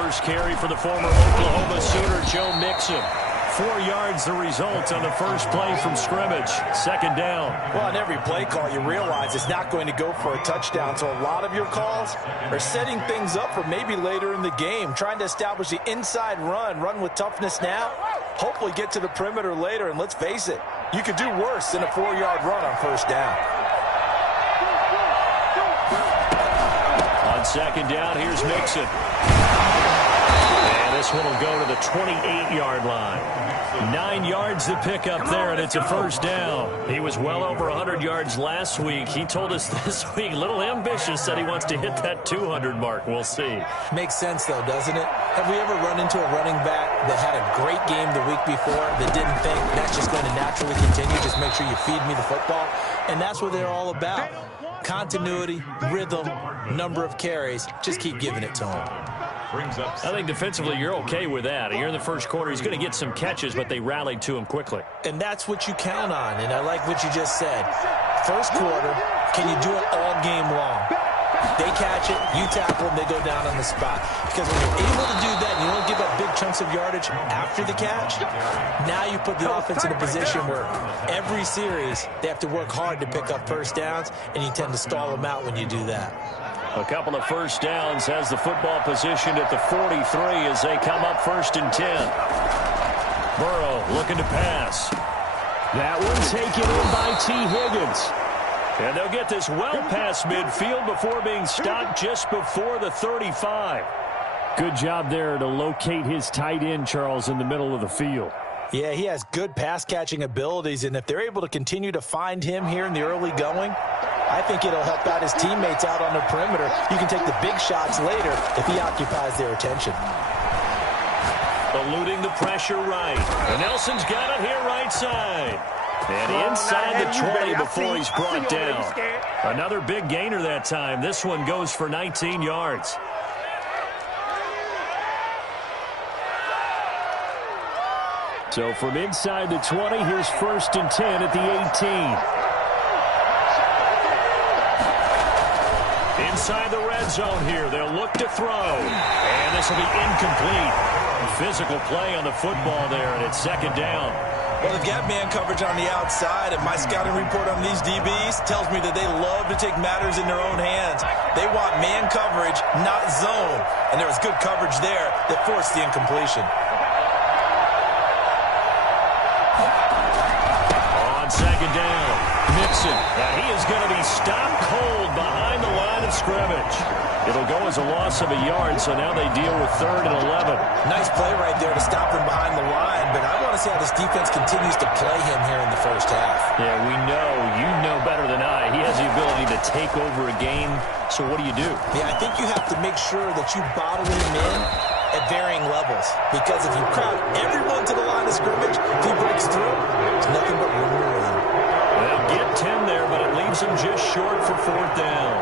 first carry for the former Oklahoma Sooner, Joe Mixon. 4 yards the result on the first play from scrimmage. Second down. Well, on every play call, you realize it's not going to go for a touchdown. So a lot of your calls are setting things up for maybe later in the game, trying to establish the inside run with toughness now, hopefully get to the perimeter later. And let's face it, you could do worse than a 4-yard run on first down. On second down, here's Mixon. And this one will go to the 28-yard line. 9 yards to pick up there, and it's a first down. He was well over 100 yards last week. He told us this week, a little ambitious, said he wants to hit that 200 mark. We'll see. Makes sense, though, doesn't it? Have we ever run into a running back that had a great game the week before that didn't think that's just going to naturally continue? Just make sure you feed me the football. And that's what they're all about. Continuity, rhythm, number of carries. Just keep giving it to him. I think defensively you're okay with that. Here in the first quarter, he's going to get some catches, but they rallied to him quickly. And that's what you count on, and I like what you just said. First quarter, can you do it all game long? They catch it, you tackle them, they go down on the spot. Because when you're able to do that and you don't give up big chunks of yardage after the catch, now you put the offense in a position where every series they have to work hard to pick up first downs, and you tend to stall them out when you do that. A couple of first downs has the football positioned at the 43 as they come up 1st and 10. Burrow looking to pass. That one taken in by T. Higgins. And they'll get this well past midfield before being stopped just before the 35. Good job there to locate his tight end, Charles, in the middle of the field. Yeah, he has good pass-catching abilities, and if they're able to continue to find him here in the early going, I think it'll help out his teammates out on the perimeter. You can take the big shots later if he occupies their attention. Eluding the pressure right. And Nelson's got it here right side. And inside the 20 before he's brought down. Another big gainer that time. This one goes for 19 yards. So from inside the 20, here's 1st and 10 at the 18. Inside the red zone here, they'll look to throw. And this will be incomplete. Physical play on the football there, and it's second down. Well, they've got man coverage on the outside, and my scouting report on these DBs tells me that they love to take matters in their own hands. They want man coverage, not zone. And there was good coverage there that forced the incompletion. On second down, Mixon. Now he is going to be stopped cold behind the line of scrimmage. It'll go as a loss of a yard, so now they deal with 3rd and 11. Nice play right there to stop him behind the line, but I want to see how this defense continues to play him here in the first half. Yeah, we know. You know better than I. He has the ability to take over a game, so what do you do? Yeah, I think you have to make sure that you bottle him in at varying levels, because if you crowd everyone to the line of scrimmage, if he breaks through, it's nothing but room to run. They'll get 10 there, but it leaves him just short for 4th down.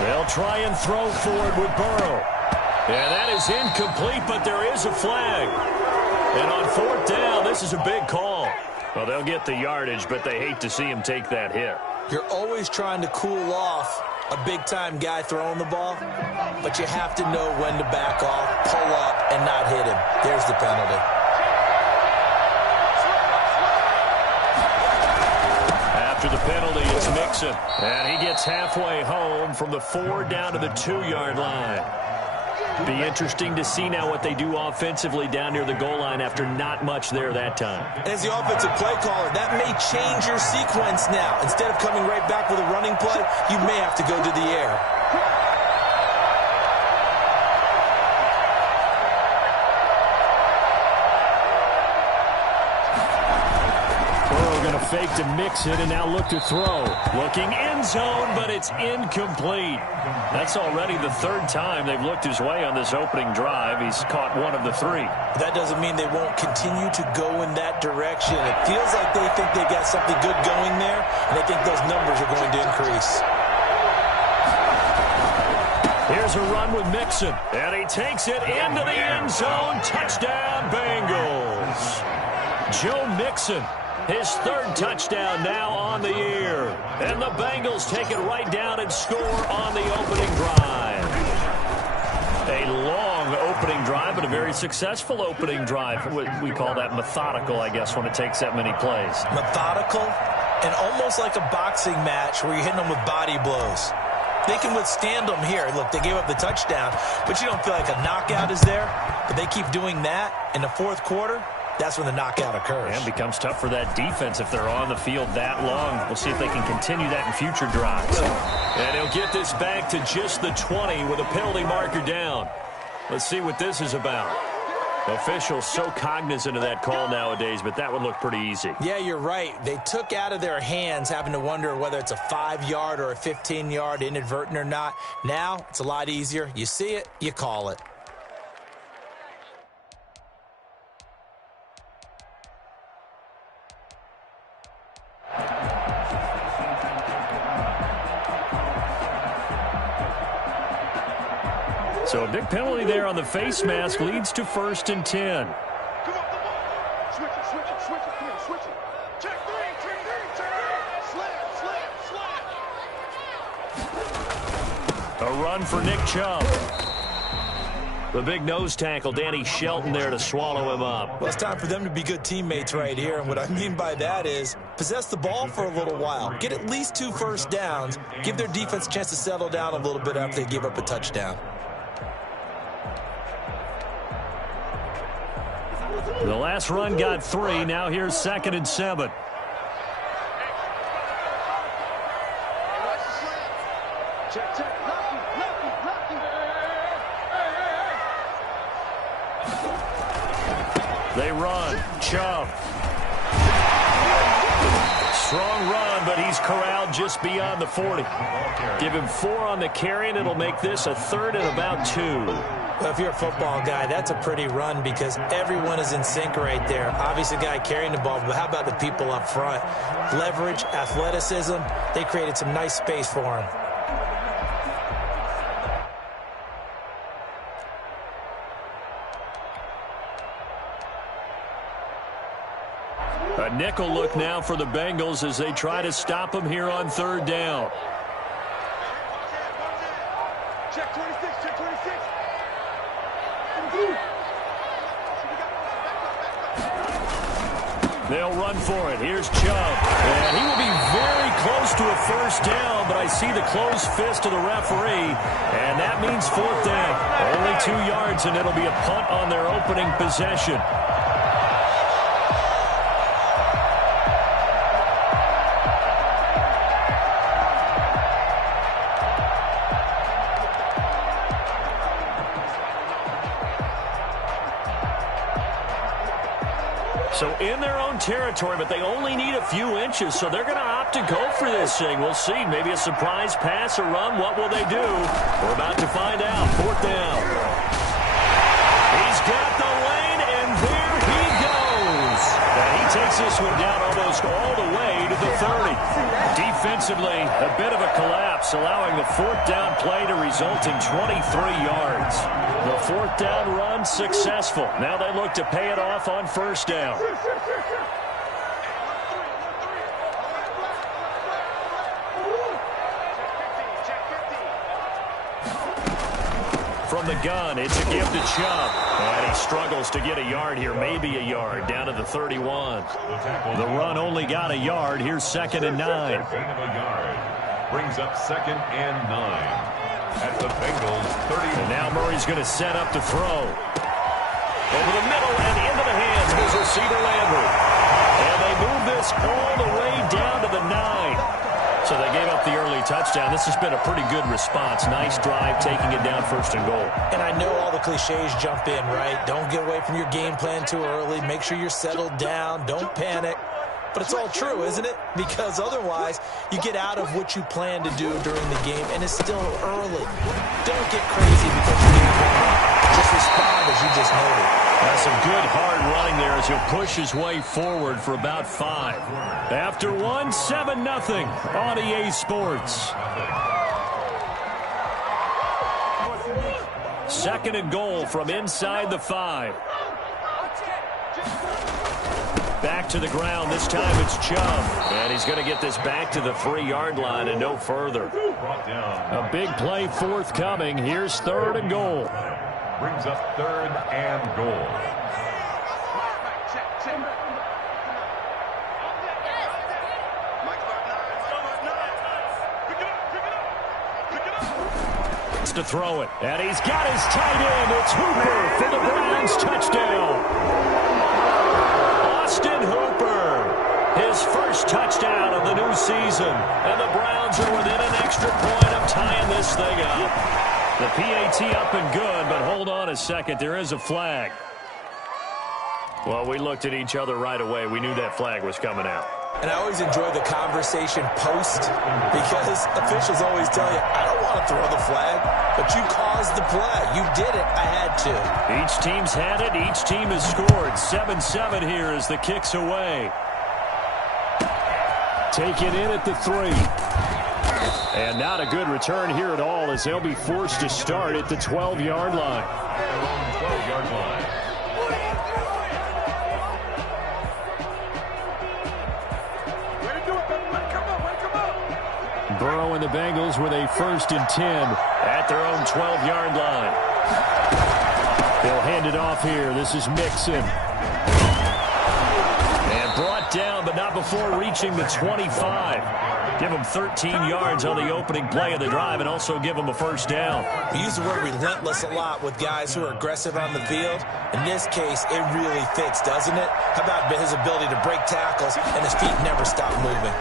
They'll try and throw forward with Burrow. And that is incomplete, but there is a flag. And on 4th down, this is a big call. Well, they'll get the yardage, but they hate to see him take that hit. You're always trying to cool off a big-time guy throwing the ball, but you have to know when to back off, pull up, and not hit him. There's the penalty. After the penalty, it's Mixon. And he gets halfway home from the 4 down to the 2-yard line. Be interesting to see now what they do offensively down near the goal line after not much there that time. As the offensive play caller, that may change your sequence now. Instead of coming right back with a running play, you may have to go to the air. Fake to Mixon and now look to throw. Looking end zone, but it's incomplete. That's already the 3rd time they've looked his way on this opening drive. He's caught 1 of the 3. That doesn't mean they won't continue to go in that direction. It feels like they think they got something good going there, and they think those numbers are going to increase. Here's a run with Mixon, and he takes it into the end zone. Touchdown, Bengals. Joe Mixon His third touchdown now on the year. And the Bengals take it right down and score on the opening drive. A long opening drive, but a very successful opening drive. We call that methodical, I guess, when it takes that many plays. Methodical and almost like a boxing match where you're hitting them with body blows. They can withstand them here. Look, they gave up the touchdown, but you don't feel like a knockout is there. But they keep doing that in the fourth quarter. That's when the knockout occurs. And it becomes tough for that defense if they're on the field that long. We'll see if they can continue that in future drives. And he'll get this back to just the 20 with a penalty marker down. Let's see what this is about. Officials so cognizant of that call nowadays, but that would look pretty easy. Yeah, you're right. They took out of their hands having to wonder whether it's a 5-yard or a 15-yard inadvertent or not. Now, it's a lot easier. You see it, you call it. So a big penalty there on the face mask leads to 1st and 10. Come on. Switch it. Come on, switch it. Check three. Slap. A run for Nick Chubb. The big nose tackle, Danny Shelton, there to swallow him up. Well, it's time for them to be good teammates right here. And what I mean by that is possess the ball for a little while. Get at least 2 first downs. Give their defense a chance to settle down a little bit after they give up a touchdown. The last run got 3. Now here's 2nd and 7. Check. They run. Chubb. Strong run, but he's corralled just beyond the 40. Give him 4 on the carry, and it'll make this a 3rd and about 2. Well, if you're a football guy, that's a pretty run because everyone is in sync right there. Obviously, the guy carrying the ball, but how about the people up front? Leverage, athleticism, they created some nice space for him. A nickel look now for the Bengals as they try to stop him here on 3rd down. Check 26. They'll run for it. Here's Chubb. And he will be very close to a 1st down, but I see the closed fist of the referee, and that means 4th down. Only 2 yards, and it'll be a punt on their opening possession. So in their own territory, but they only need a few inches, so they're going to opt to go for this thing. We'll see. Maybe a surprise pass or run. What will they do? We're about to find out. 4th down. He's got the lane, and there he goes. And he takes this one down almost all the way to the 30. Defensively, a bit of a collapse, allowing the 4th down play to result in 23 yards. The 4th down run successful. Now they look to pay it off on 1st down. From the gun, it's a give to Chubb. And he struggles to get a yard here, maybe a yard, down to the 31. The run only got a yard. Here's 2nd and 9. Brings up 2nd and 9. At the Bengals 30. And now Murray's going to set up to throw. Over the middle and into the hands goes receiver Landry. And they move this all the way down to the 9. So they gave up the early touchdown. This has been a pretty good response. Nice drive, taking it down 1st and goal. And I know all the cliches jump in, right? Don't get away from your game plan too early. Make sure you're settled down. Don't panic. But it's all true, isn't it? Because otherwise, you get out of what you plan to do during the game, and it's still early. Don't get crazy because your game plan. Just respond as you just noted. That's some good hard running there as he'll push his way forward for about 5. After 1, 7-0 on EA Sports. 2nd and goal from inside the 5. Back to the ground. This time it's Chubb. And he's going to get this back to the 3-yard line and no further. A big play forthcoming. Here's 3rd and goal. Brings up 3rd and goal. To throw it, and he's got his tight end. It's Hooper for the Browns touchdown. Austin Hooper, his first touchdown of the new season, and the Browns are within an extra point of tying this thing up. The PAT up and good, but hold on a second, there is a flag. Well, we looked at each other right away. We knew that flag was coming out. And I always enjoy the conversation post because officials always tell you, I don't want to throw the flag, but you caused the play. You did it. I had to. Each team's had it. Each team has scored. 7-7 here as the kick's away. Taken in at the 3. And not a good return here at all as they'll be forced to start at the 12-yard line. 12-yard line. Burrow and the Bengals with a 1st and 10 at their own 12-yard line. They'll hand it off here. This is Mixon. And brought down, but not before reaching the 25. Give them 13 yards on the opening play of the drive and also give them a 1st down. We use the word relentless a lot with guys who are aggressive on the field. In this case, it really fits, doesn't it? How about his ability to break tackles and his feet never stop moving?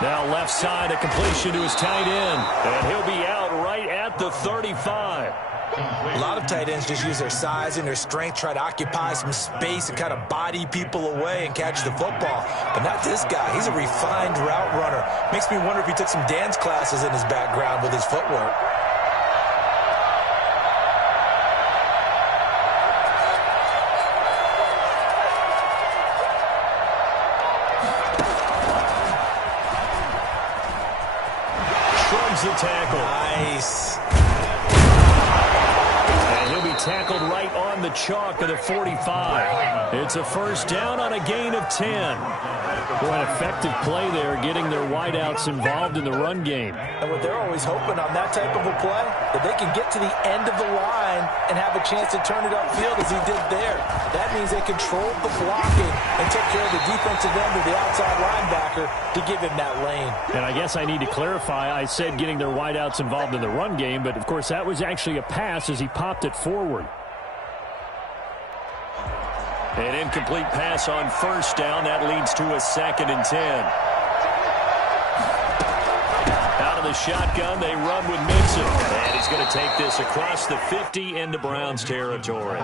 Now left side, a completion to his tight end. And he'll be out right at the 35. A lot of tight ends just use their size and their strength, try to occupy some space and kind of body people away and catch the football. But not this guy. He's a refined route runner. Makes me wonder if he took some dance classes in his background with his footwork. The tackle. Nice. And he'll be tackled right on the chalk of the 45. It's a 1st down on a gain of 10. Boy, an effective play there, getting their wideouts involved in the run game. And what they're always hoping on that type of a play, that they can get to the end of the line and have a chance to turn it upfield as he did there. That means they controlled the blocking and took care of the defensive end of the outside linebacker to give him that lane. And I guess I need to clarify, I said getting their wideouts involved in the run game, but of course that was actually a pass as he popped it forward. An incomplete pass on 1st down. That leads to a 2nd and 10. Out of the shotgun, they run with Mixon. And he's going to take this across the 50 into Browns territory.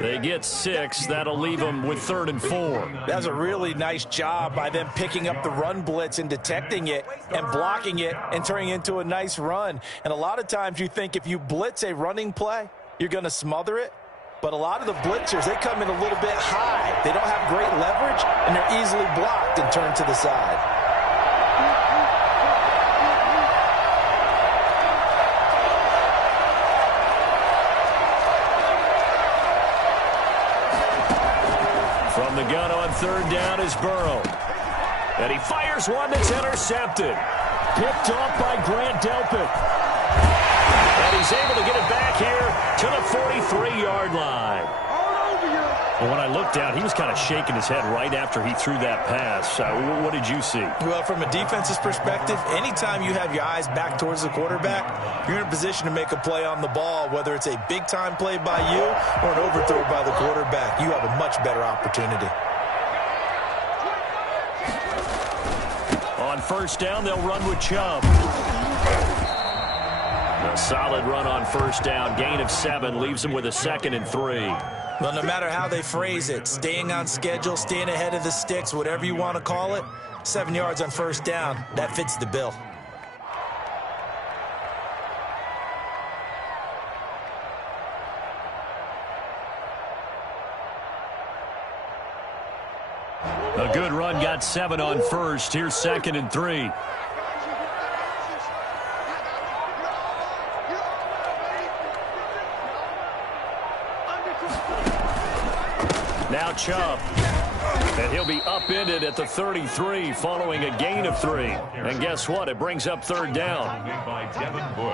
They get 6. That'll leave them with 3rd and 4. That's a really nice job by them picking up the run blitz and detecting it and blocking it and turning it into a nice run. And a lot of times you think if you blitz a running play, you're going to smother it. But a lot of the blitzers, they come in a little bit high. They don't have great leverage, and they're easily blocked and turned to the side. From the gun on 3rd down is Burrow. And he fires one that's intercepted. Picked off by Grant Delpit. And he's able to get it back here to the 43-yard line. Well, when I looked down, he was kind of shaking his head right after he threw that pass. What did you see? Well, from a defense's perspective, anytime you have your eyes back towards the quarterback, you're in a position to make a play on the ball, whether it's a big-time play by you or an overthrow by the quarterback. You have a much better opportunity. On 1st down, they'll run with Chubb. A solid run on 1st down. Gain of 7 leaves them with a 2nd and 3. Well, no matter how they phrase it, staying on schedule, staying ahead of the sticks, whatever you want to call it, 7 yards on 1st down, that fits the bill. A good run, got 7 on 1st. Here's 2nd and 3. now Chubb. And he'll be upended at the 33 following a gain of 3. And guess what? It brings up third down.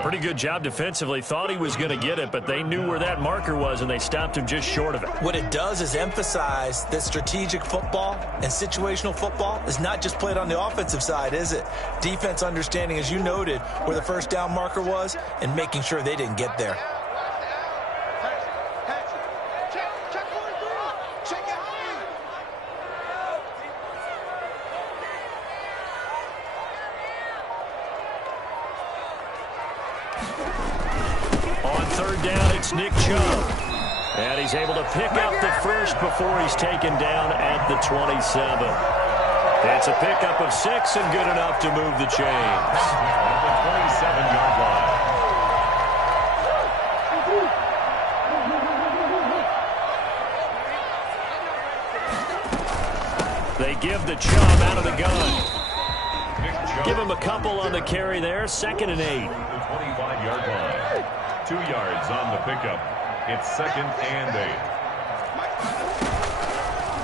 Pretty good job defensively. Thought he was going to get it, but they knew where that marker was, and they stopped him just short of it. What it does is emphasize that strategic football and situational football is not just played on the offensive side, is it? Defense understanding, as you noted, where the first down marker was and making sure they didn't get there. It's Nick Chubb. And he's able to pick up the first before he's taken down at the 27. It's a pickup of 6 and good enough to move the chains. At the 27-yard line. They give the Chubb out of the gun. Give him a couple on the carry there. 2nd and 8. The 25-yard line. 2 yards on the pickup. It's 2nd and 8.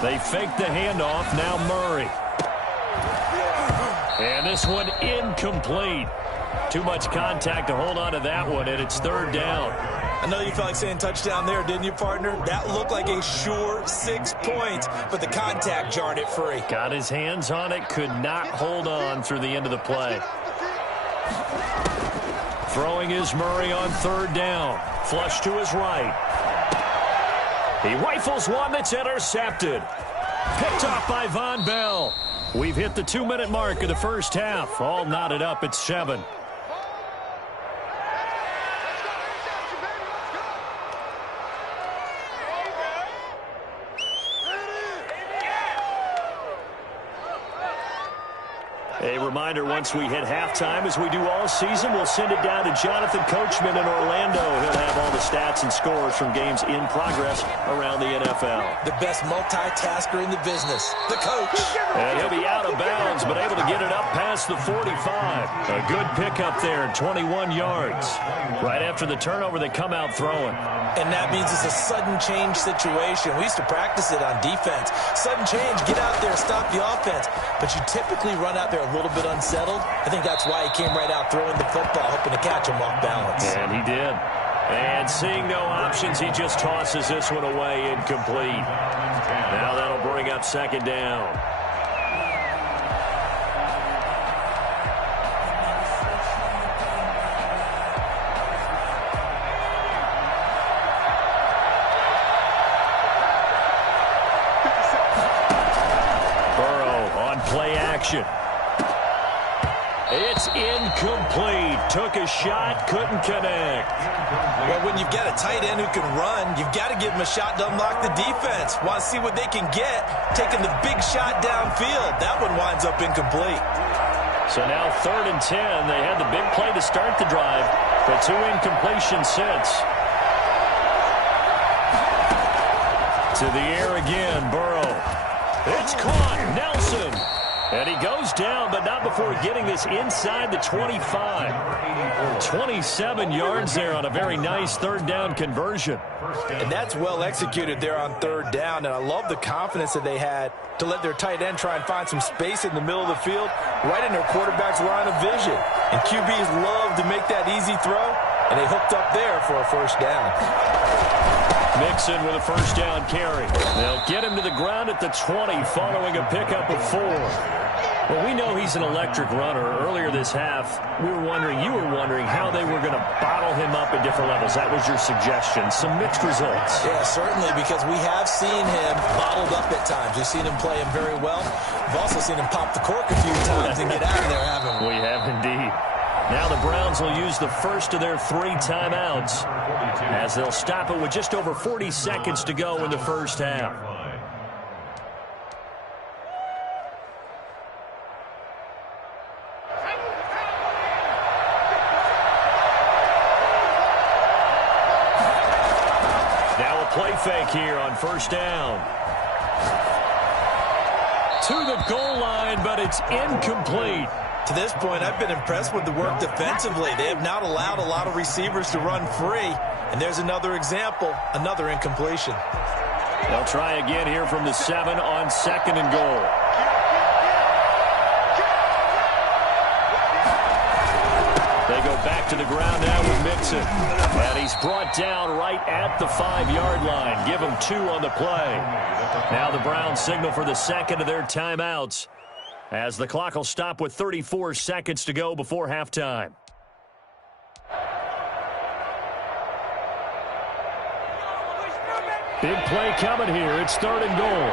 They fake the handoff. Now Murray. And this one incomplete. Too much contact to hold on to that one, and it's 3rd down. I know you felt like saying touchdown there, didn't you, partner? That looked like a sure 6 points, but the contact jarred it free. Got his hands on it, could not hold on through the end of the play. Throwing is Murray on 3rd down. Flush to his right. He rifles one that's intercepted. Picked off by Von Bell. We've hit the 2-minute mark of the first half. All knotted up at 7. A reminder, once we hit halftime, as we do all season, we'll send it down to Jonathan Coachman in Orlando. He'll have all the stats and scores from games in progress around the NFL. The best multitasker in the business, the coach. And he'll be out of bounds, but able to get it up past the 45. A good pickup there, 21 yards. Right after the turnover, they come out throwing. And that means it's a sudden change situation. We used to practice it on defense. Sudden change, get out there, stop the offense. But you typically run out there a little bit unsettled. I think that's why he came right out throwing the football, hoping to catch him off balance. And he did. And seeing no options, he just tosses this one away incomplete. Now that'll bring up 2nd down. Play action. It's incomplete. Took a shot, couldn't connect. Well, when you've got a tight end who can run, you've got to give him a shot to unlock the defense. Want to see what they can get, taking the big shot downfield. That one winds up incomplete. So now 3rd and 10. They had the big play to start the drive, but 2 incompletions since. To the air again, Burrow. It's caught. Nelson. And he goes down, but not before getting this inside the 25. 27 yards there on a very nice 3rd down conversion. And that's well executed there on 3rd down. And I love the confidence that they had to let their tight end try and find some space in the middle of the field, right in their quarterback's line of vision. And QBs love to make that easy throw, and they hooked up there for a 1st down. Mixon with a 1st down carry. They'll get him to the ground at the 20 following a pickup of 4. Well, we know he's an electric runner. Earlier this half, you were wondering how they were going to bottle him up at different levels. That was your suggestion. Some mixed results. Yeah, certainly, because we have seen him bottled up at times. We've seen him play him very well. We've also seen him pop the cork a few times and get out of there, haven't we? We have indeed. Now the Browns will use the first of their 3 timeouts as they'll stop it with just over 40 seconds to go in the first half. Now a play fake here on 1st down. To the goal line, but it's incomplete. To this point, I've been impressed with the work defensively. They have not allowed a lot of receivers to run free. And there's another example, another incompletion. They'll try again here from the 7 on 2nd and goal. They go back to the ground now with Mixon. And he's brought down right at the 5-yard line. Give him 2 on the play. Now the Browns signal for the second of their timeouts, as the clock will stop with 34 seconds to go before halftime. Big play coming here. It's 3rd and goal.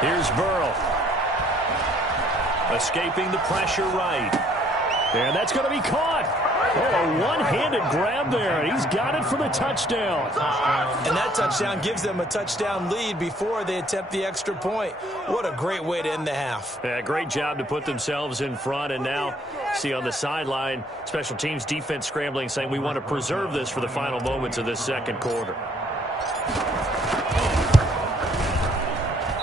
Here's Burrow. Escaping the pressure right. And that's going to be caught. Oh, a one-handed grab there. He's got it for the touchdown. And that touchdown gives them a touchdown lead before they attempt the extra point. What a great way to end the half. Yeah, great job to put themselves in front. And now, see on the sideline, special teams defense scrambling, saying we want to preserve this for the final moments of this second quarter.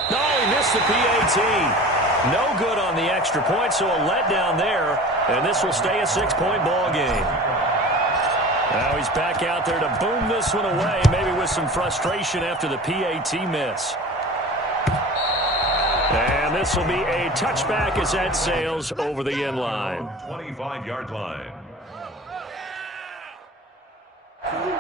No, he missed the PAT. No good on the extra point, so a letdown there, and this will stay a 6-point ball game. Now he's back out there to boom this one away, maybe with some frustration after the PAT miss. And this will be a touchback as that sails over the end line. 25-yard line.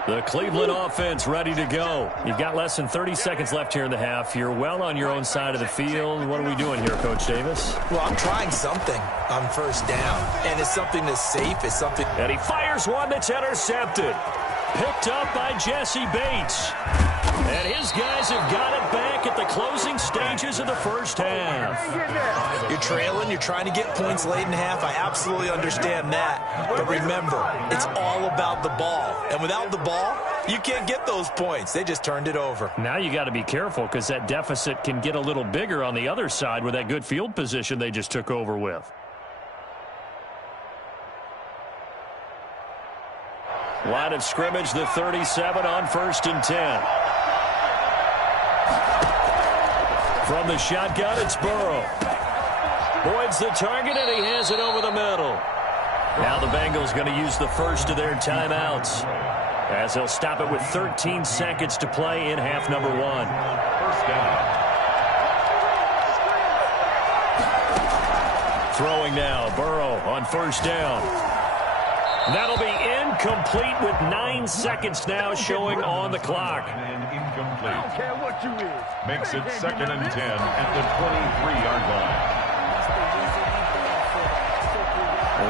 The Cleveland offense ready to go. You've got less than 30 seconds left here in the half. You're well on your own side of the field. What are we doing here, Coach Davis? Well, I'm trying something on first down, and it's something that's safe. It's something. And he fires one that's intercepted. Picked up by Jesse Bates. And his guys have got it back at the closing stages of the first half. You're trailing. You're trying to get points late in the half. I absolutely understand that. But remember, it's all about the ball. And without the ball, you can't get those points. They just turned it over. Now you got to be careful because that deficit can get a little bigger on the other side with that good field position they just took over with. Line of scrimmage, the 37 on 1st and 10. From the shotgun, it's Burrow. Boyd's the target, and he has it over the middle. Now the Bengals going to use the first of their timeouts, as they'll stop it with 13 seconds to play in half number 1. First down. Throwing now, Burrow on 1st down. That'll be incomplete with 9 seconds now showing on the clock. And incomplete. I don't care what you is. Makes it 2nd and 10 at the 23-yard line.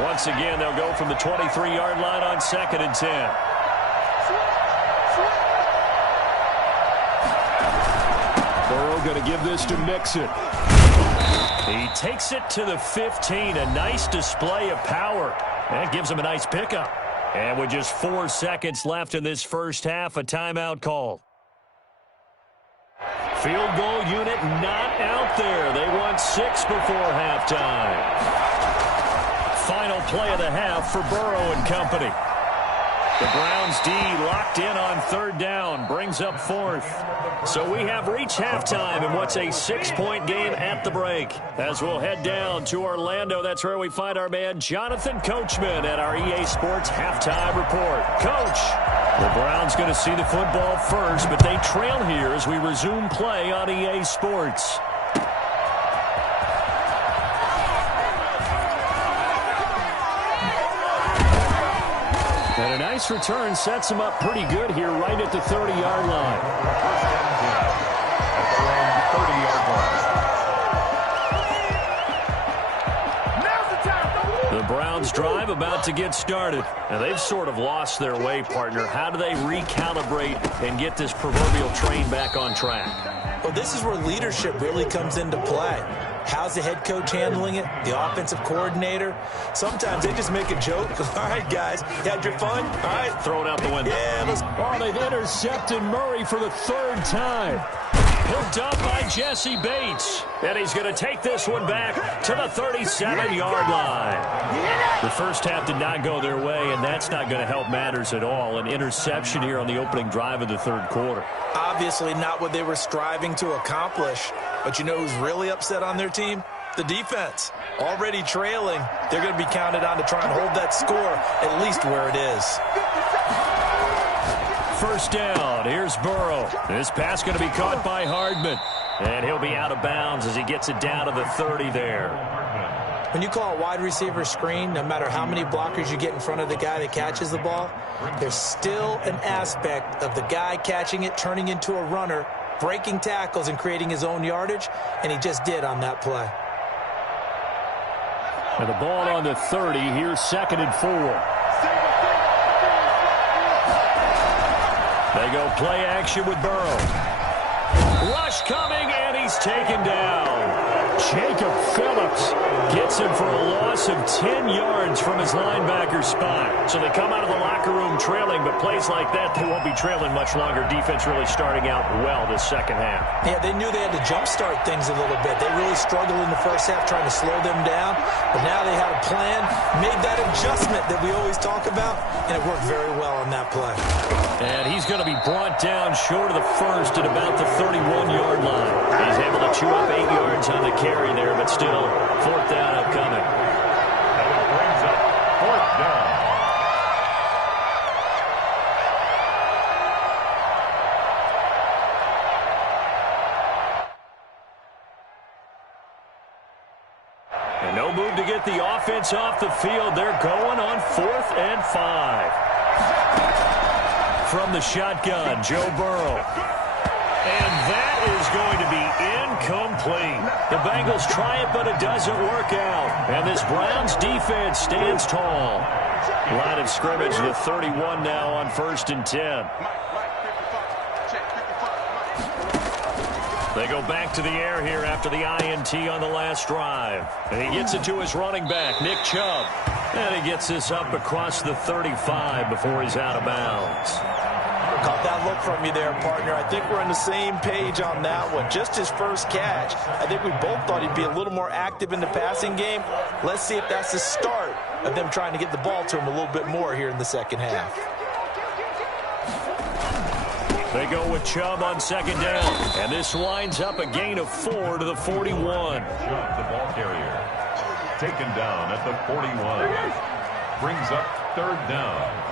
Once again, they'll go from the 23-yard line on 2nd and 10. Burrow going to give this to Mixon. He takes it to the 15. A nice display of power. That gives him a nice pickup. And with just 4 seconds left in this first half, a timeout call. Field goal unit not out there. They want 6 before halftime. Final play of the half for Burrow and company. The Browns D locked in on 3rd down, brings up 4th. So we have reached halftime in what's a 6-point game at the break. As we'll head down to Orlando, that's where we find our man Jonathan Coachman at our EA Sports Halftime Report. Coach, the Browns going to see the football first, but they trail here as we resume play on EA Sports. And a nice return sets him up pretty good here right at the 30-yard line. At the 30-yard line. The Browns drive about to get started. And they've sort of lost their way, partner. How do they recalibrate and get this proverbial train back on track? Well, this is where leadership really comes into play. How's the head coach handling it? The offensive coordinator? Sometimes they just make a joke. All right, guys, you had your fun? All right. Throw it out the window. Yeah, they've intercepted Murray for the 3rd time. Picked up by Jesse Bates. And he's going to take this one back to the 37-yard line. The first half did not go their way, and that's not going to help matters at all. An interception here on the opening drive of the 3rd quarter. Obviously not what they were striving to accomplish. But you know who's really upset on their team? The defense already trailing. They're going to be counted on to try and hold that score at least where it is. First down. Here's Burrow. This pass going to be caught by Hardman. And he'll be out of bounds as he gets it down to the 30 there. When you call a wide receiver screen, no matter how many blockers you get in front of the guy that catches the ball, there's still an aspect of the guy catching it, turning into a runner, breaking tackles and creating his own yardage, and he just did on that play. And the ball on the 30. Here's 2nd and 4. They go play action with Burrow. Rush coming, and he's taken down. Jacob Phillips gets him for a loss of 10 yards from his linebacker spot. So they come out of the locker room trailing, but plays like that, they won't be trailing much longer. Defense really starting out well this second half. Yeah, they knew they had to jumpstart things a little bit. They really struggled in the first half trying to slow them down, but now they had a plan, made that adjustment that we always talk about, and it worked very well on that play. And he's going to be brought down short of the first at about the 31-yard line. He's able to chew up 8 yards on the carry there, but still, 4th down upcoming. And it brings up 4th down. And no move to get the offense off the field. They're going on 4th and 5. From the shotgun, Joe Burrow. And that is going to be incomplete. The Bengals try it, but it doesn't work out. And this Browns defense stands tall. Line of scrimmage, the 31 now on 1st and 10. They go back to the air here after the INT on the last drive. And he gets it to his running back, Nick Chubb. And he gets this up across the 35 before he's out of bounds. Caught that look from you there, partner. I think we're on the same page on that one. Just his first catch. I think we both thought he'd be a little more active in the passing game. Let's see if that's the start of them trying to get the ball to him a little bit more here in the second half. They go with Chubb on 2nd down. And this winds up a gain of 4 to the 41. Chubb, the ball carrier, taken down at the 41. Brings up 3rd down.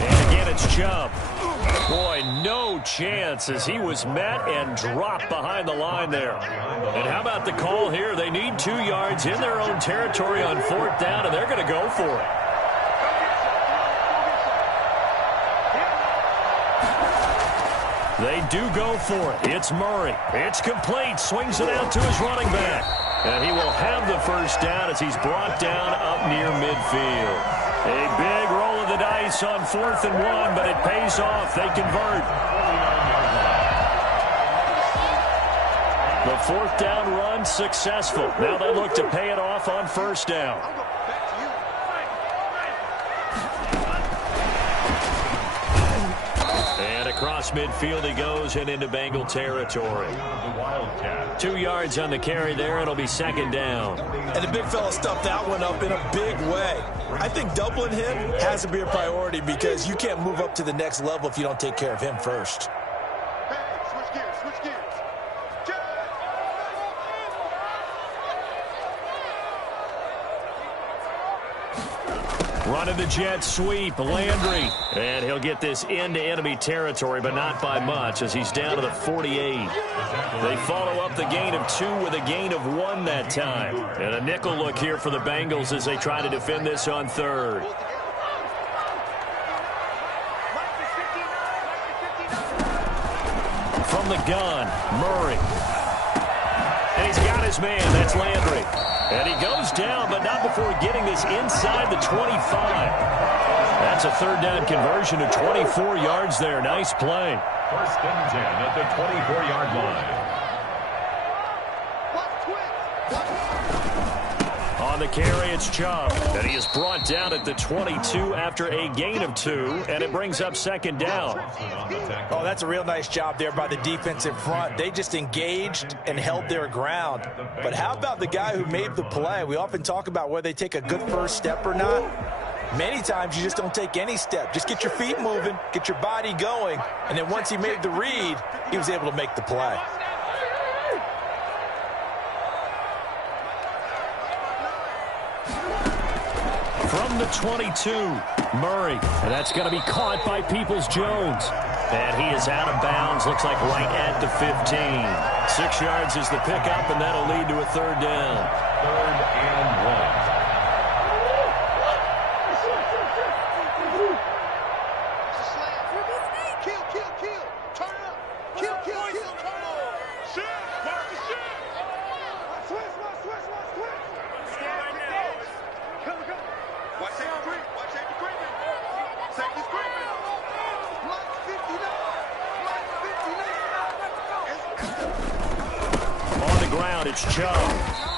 And again, it's Chubb. Boy, no chance as he was met and dropped behind the line there. And how about the call here? They need 2 yards in their own territory on 4th down, and they're going to go for it. They do go for it. It's Murray. It's complete. Swings it out to his running back. And he will have the first down as he's brought down up near midfield. A big roll of the dice on 4th and 1, but it pays off. They convert. The 4th down run successful. Now they look to pay it off on 1st down. And across midfield he goes and into Bengal territory. The Wildcat. 2 yards on the carry there. It'll be 2nd down. And the big fella stuffed that one up in a big way. I think doubling him has to be a priority because you can't move up to the next level if you don't take care of him first. Switch gears, switch gears. Running the jet sweep, Landry. And he'll get this into enemy territory, but not by much as he's down to the 48. They follow up the gain of 2 with a gain of 1 that time. And a nickel look here for the Bengals as they try to defend this on 3rd. From the gun, Murray. And he's got his man. That's Landry. And he goes down, but not before getting this inside the 25. That's a 3rd down conversion of 24 yards there. Nice play. 1st and 10 at the 24-yard line. On the carry, it's Chubb. And he is brought down at the 22 after a gain of 2. And it brings up 2nd down. Oh, that's a real nice job there by the defensive front. They just engaged and held their ground. But how about the guy who made the play? We often talk about whether they take a good first step or not. Many times you just don't take any step. Just get your feet moving, get your body going, and then once he made the read, he was able to make the play. From the 22, Murray. And that's going to be caught by Peoples-Jones. And he is out of bounds, looks like right at the 15. 6 yards is the pickup, and that'll lead to a third down. 3rd and 1. It's Chubb,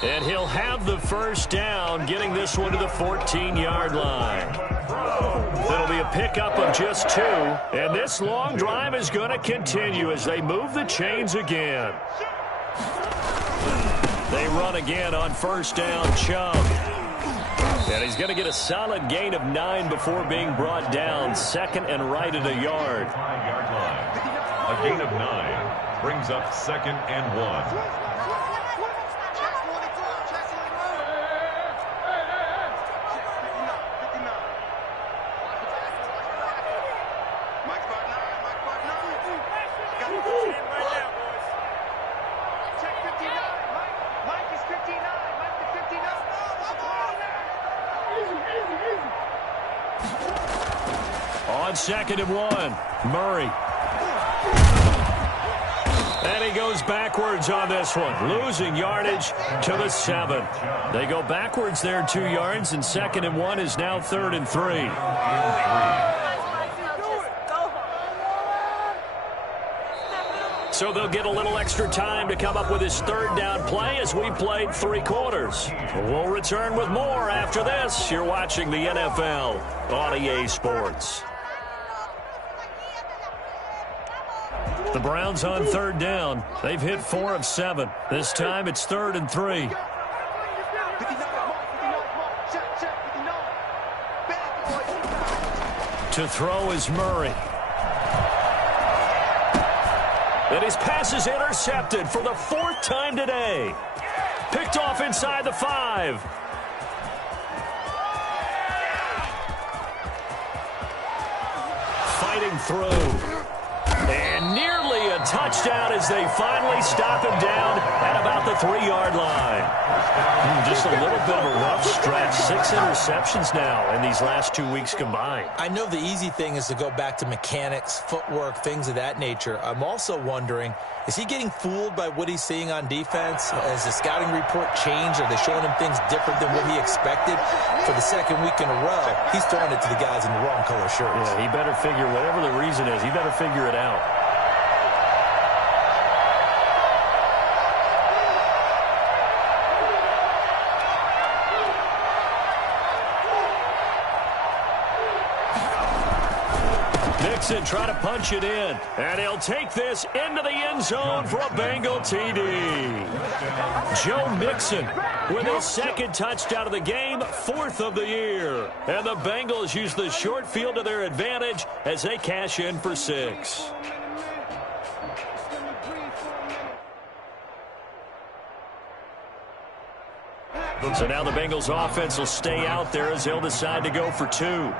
and he'll have the first down, getting this one to the 14-yard line. It'll be a pickup of just 2, and this long drive is going to continue as they move the chains again. They run again on first down, Chubb. And he's going to get a solid gain of 9 before being brought down, 2nd and right at a yard. 5-yard line. A gain of 9 brings up 2nd and 1. On 2nd and 1, Murray. And he goes backwards on this one, losing yardage to the 7. They go backwards there 2 yards, and 2nd and 1 is now 3rd and 3. So they'll get a little extra time to come up with his 3rd down play as we played 3 quarters. We'll return with more after this. You're watching the NFL on EA Sports. The Browns on 3rd down. They've hit 4 of 7. This time it's 3rd and 3. To throw is Murray. And his pass is intercepted for the 4th time today. Picked off inside the 5. Fighting through. And nearly a touchdown as they finally stop him down at about the 3-yard line. Just a little bit of a rough stretch. 6 interceptions now in these last 2 weeks combined. I know the easy thing is to go back to mechanics, footwork, things of that nature. I'm also wondering, is he getting fooled by what he's seeing on defense? Has the scouting report changed? Are they showing him things different than what he expected? For the 2nd week in a row, he's throwing it to the guys in the wrong color shirts. Yeah, he better figure, whatever the reason is, he better figure it out. Mixon try to punch it in, and he'll take this into the end zone for a Bengal TD. Joe Mixon with his 2nd touchdown of the game, 4th of the year. And the Bengals use the short field to their advantage as they cash in for 6. So now the Bengals offense will stay out there as they'll decide to go for 2.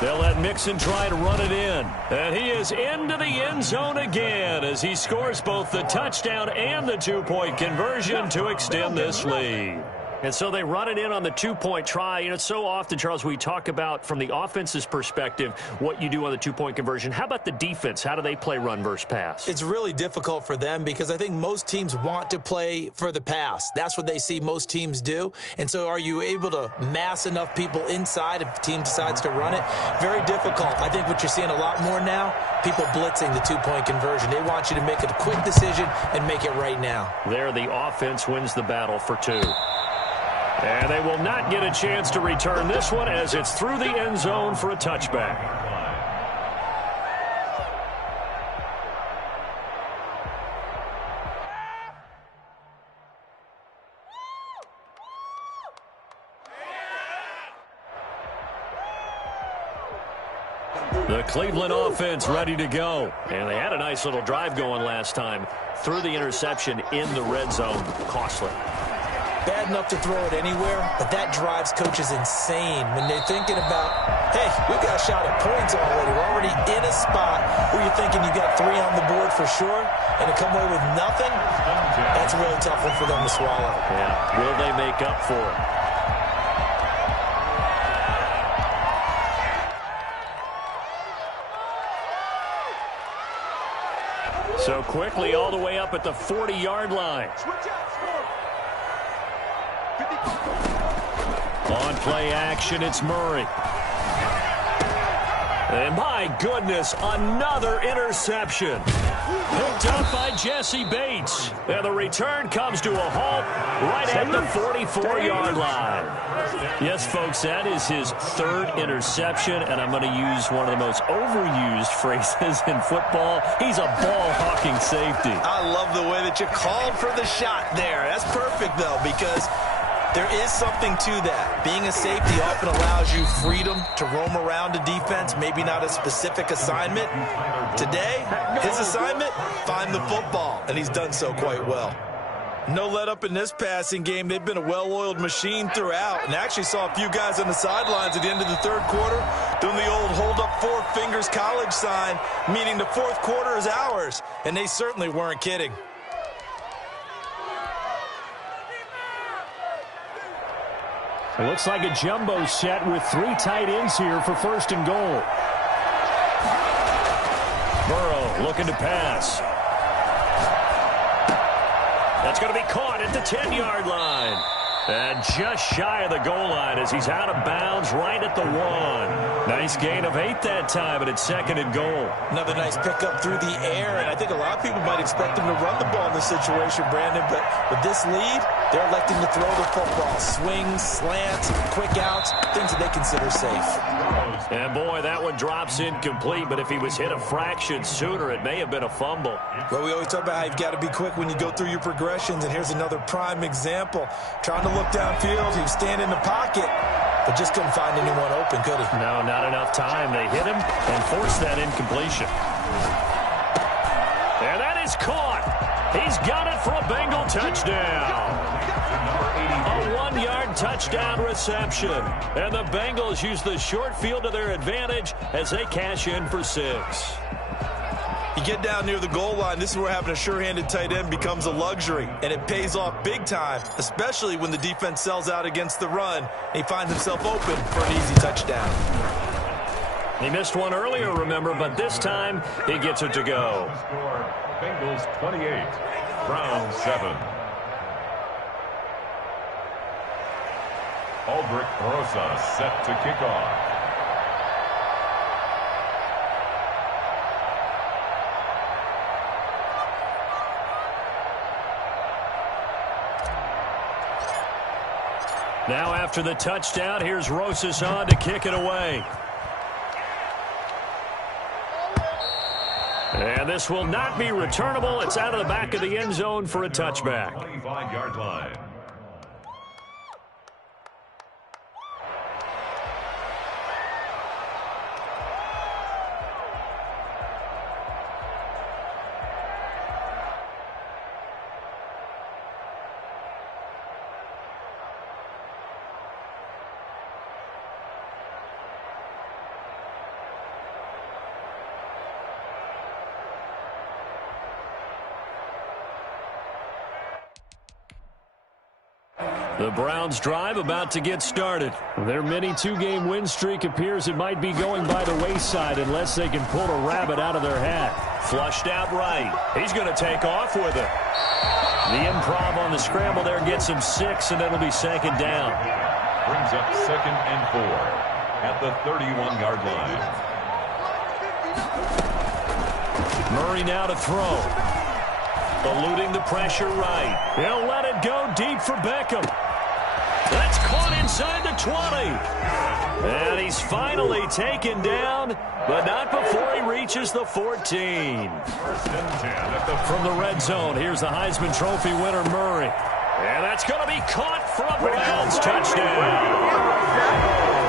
They'll let Mixon try to run it in. And he is into the end zone again as he scores both the touchdown and the 2-point conversion to extend this lead. And so they run it in on the 2-point try. You know, so often, Charles, we talk about from the offense's perspective what you do on the 2-point conversion. How about the defense? How do they play run versus pass? It's really difficult for them because I think most teams want to play for the pass. That's what they see most teams do. And so are you able to mass enough people inside if the team decides to run it? Very difficult. I think what you're seeing a lot more now, people blitzing the 2-point conversion. They want you to make a quick decision and make it right now. There, the offense wins the battle for 2. And they will not get a chance to return this one as it's through the end zone for a touchback. The Cleveland offense ready to go. And they had a nice little drive going last time. Threw the interception in the red zone. Costly. Bad enough to throw it anywhere, but that drives coaches insane when they're thinking about, hey, we've got a shot at points already. We're already in a spot where you're thinking you got 3 on the board for sure, and to come away with nothing, that's a really tough one for them to swallow. Yeah, will they make up for it? So quickly all the way up at the 40-yard line. On play action, it's Murray. And my goodness, another interception. Picked up by Jesse Bates. And the return comes to a halt right at the 44-yard line. Yes, folks, that is his 3rd interception, and I'm going to use one of the most overused phrases in football. He's a ball-hawking safety. I love the way that you called for the shot there. That's perfect, though, because there is something to that. Being a safety often allows you freedom to roam around a defense, maybe not a specific assignment. Today, his assignment, find the football, and he's done so quite well. No let up in this passing game. They've been a well-oiled machine throughout, and actually saw a few guys on the sidelines at the end of the 3rd quarter doing the old hold up 4 fingers college sign, meaning the 4th quarter is ours, and they certainly weren't kidding. It looks like a jumbo set with 3 tight ends here for 1st and goal. Burrow looking to pass. That's going to be caught at the 10-yard line. And just shy of the goal line as he's out of bounds right at the 1. Nice gain of 8 that time, and it's 2nd and goal. Another nice pickup through the air, and I think a lot of people might expect him to run the ball in this situation, Brandon, but with this lead, they're electing to throw the football. Swings, slants, quick outs, things that they consider safe. And boy, that one drops incomplete, but if he was hit a fraction sooner, it may have been a fumble. Well, we always talk about how you've got to be quick when you go through your progressions, and here's another prime example. Trying to look downfield, he was standing in the pocket, but just couldn't find anyone open, could he? No, not enough time. They hit him and forced that incompletion. And that is caught. He's got it for a Bengal touchdown. A 1-yard touchdown reception. And the Bengals use the short field to their advantage as they cash in for 6. You get down near the goal line, this is where having a sure-handed tight end becomes a luxury, and it pays off big time, especially when the defense sells out against the run, and he finds himself open for an easy touchdown. He missed one earlier, remember, but this time he gets it to go. Bengals 28, Browns 7. Aldrich Rosa set to kick off. Now after the touchdown, here's Rosas on to kick it away. And this will not be returnable. It's out of the back of the end zone for a touchback. 25-yard line. The Browns drive about to get started. Their mini 2-game win streak appears it might be going by the wayside unless they can pull a rabbit out of their hat. Flushed out right. He's going to take off with it. The improv on the scramble there gets him 6, and it'll be 2nd down. Brings up 2nd and 4 at the 31-yard line. Murray now to throw. Eluding the pressure right. He'll let it go deep for Beckham. That's caught inside the 20. And he's finally taken down, but not before he reaches the 14. 1st and 10 From the red zone, here's the Heisman Trophy winner, Murray. And that's going to be caught for a Browns touchdown.